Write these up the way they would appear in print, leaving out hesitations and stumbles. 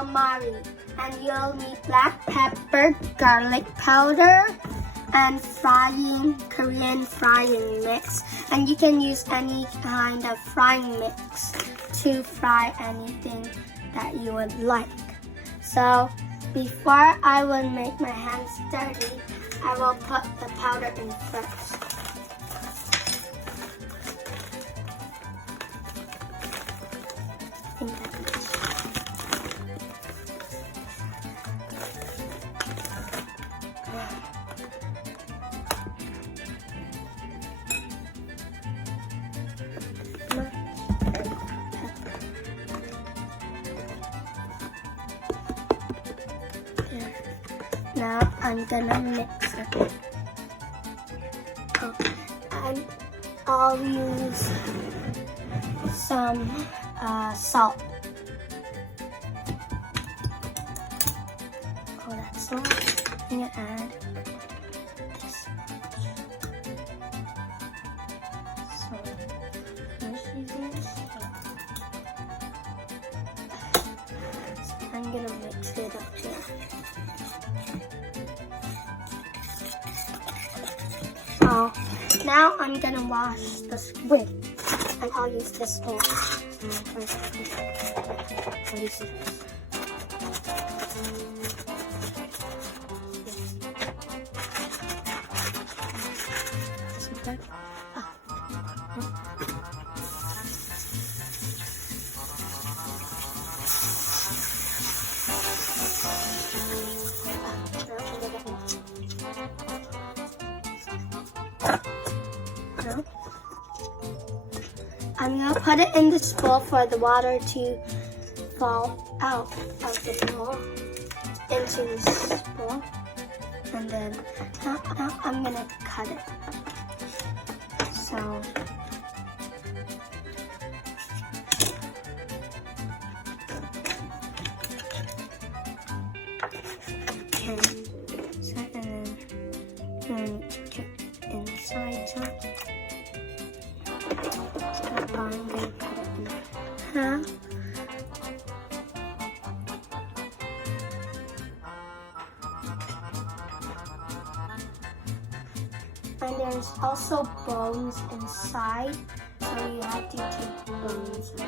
calamari. And you'll need black pepper, garlic powder, and Korean frying mix. And you can use any kind of frying mix to fry anything that you would like. So before I will make my hands dirty, I will put the powder in first. Now I'm gonna mix it. And I'll use some salt. Oh, that's all. I'm gonna add this much. So I'm gonna mix it up here. So now I'm gonna wash the squid, and I'll use this bowl. I'll use this. I'm going to put it in this bowl for the water to fall out of the bowl into this bowl. And then now I'm going to cut it. So and then inside some. I'm going to cut it in half. And there's also bones inside, so you have to take the bones out.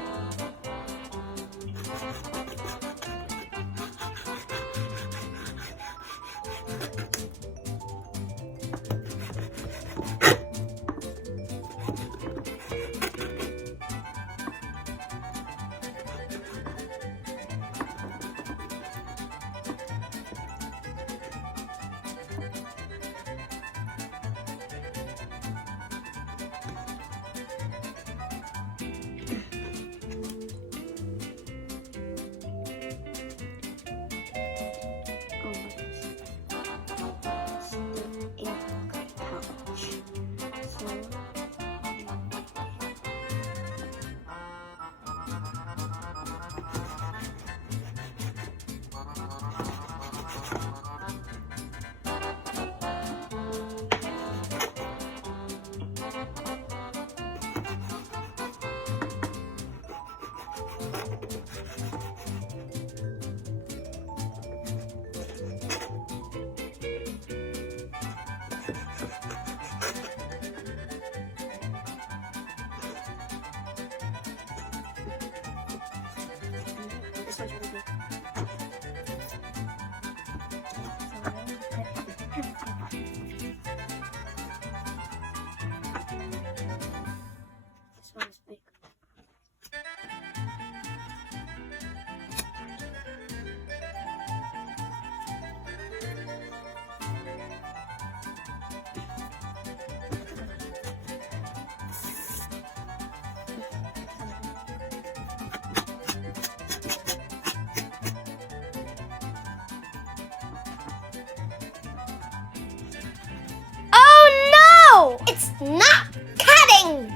It's not cutting!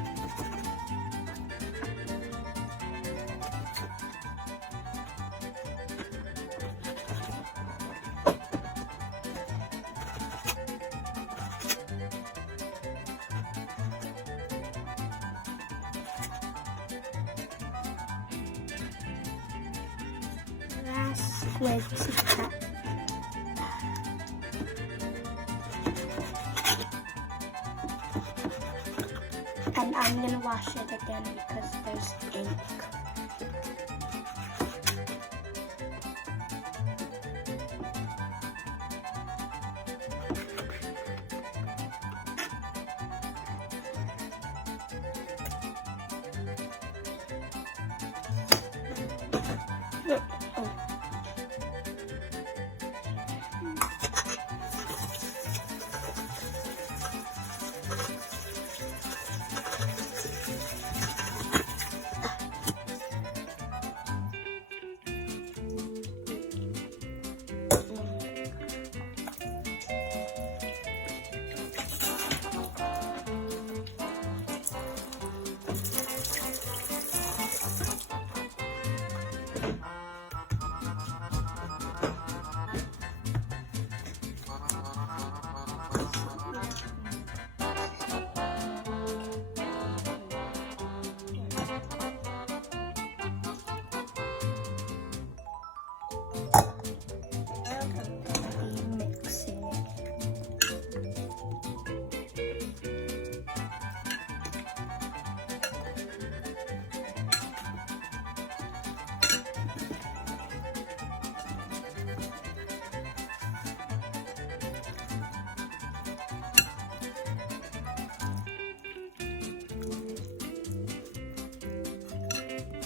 Last with that. And I'm gonna wash it again because there's ink.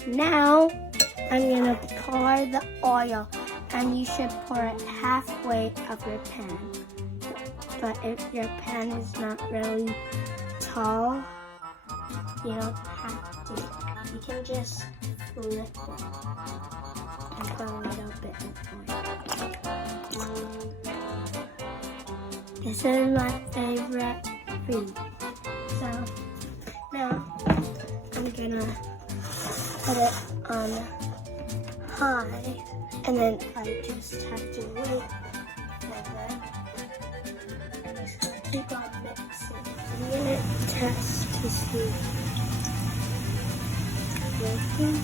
Now, I'm gonna pour the oil, and you should pour it halfway of your pan. But if your pan is not really tall, you don't have to. You can just flip it and put a little bit of oil. This is my favorite food. So, now, I'm gonna put it on high, and then I just have to wait, and then just keep on mixing. I'm gonna test to see working.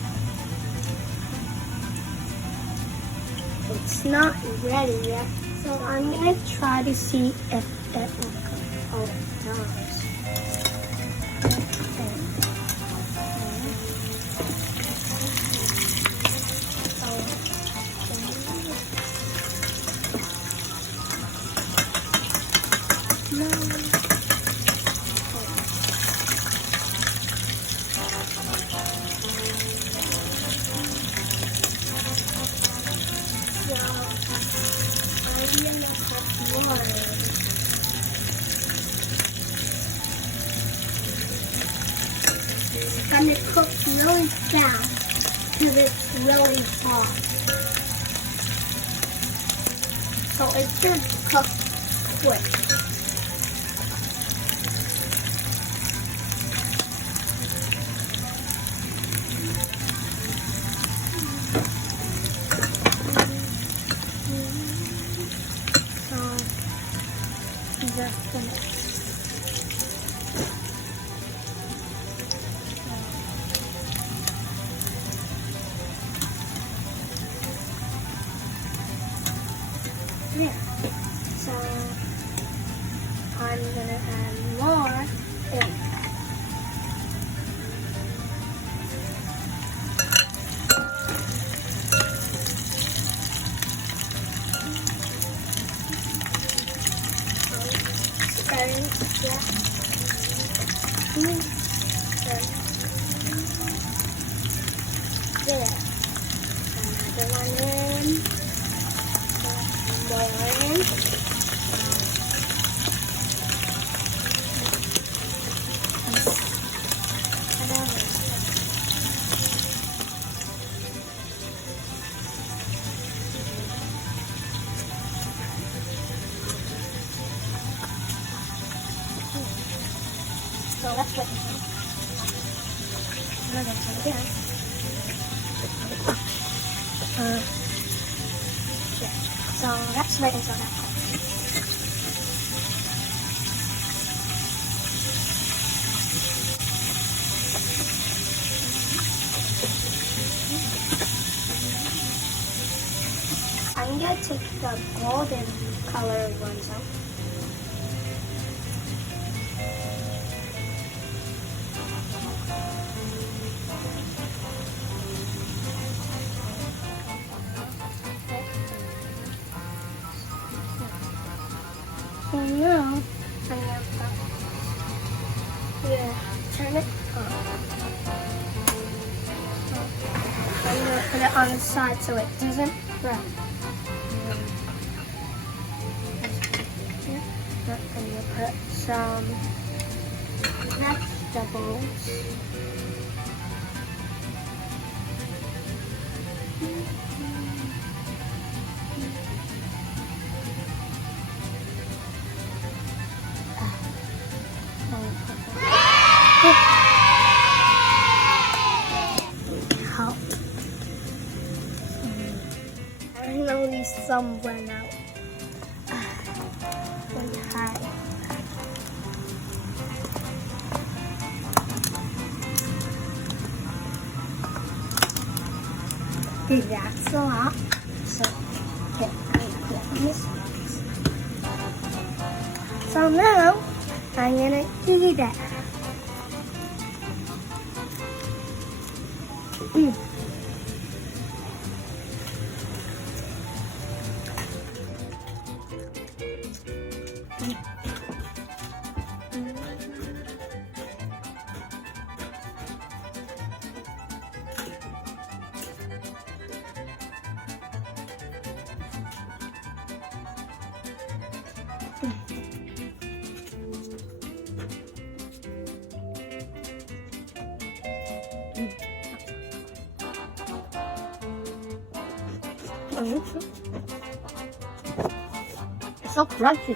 It's not ready yet, so I'm gonna try to see if it will come. Oh, it does. And it cooks really fast because it's really hot. So it should cook quick. So just gonna there. So I'm gonna add more ink. Starting to get there. Another one in. More in. So let's wait. We're going to try again. Yeah. So let's wait until that comes. gonna take the golden color ones out. So now I'm gonna turn it on. I'm gonna put it on the side so it doesn't burn. I'm gonna put some vegetables. Only some went out. Okay. That's a lot. So, so now I'm gonna eat it. It's so crunchy.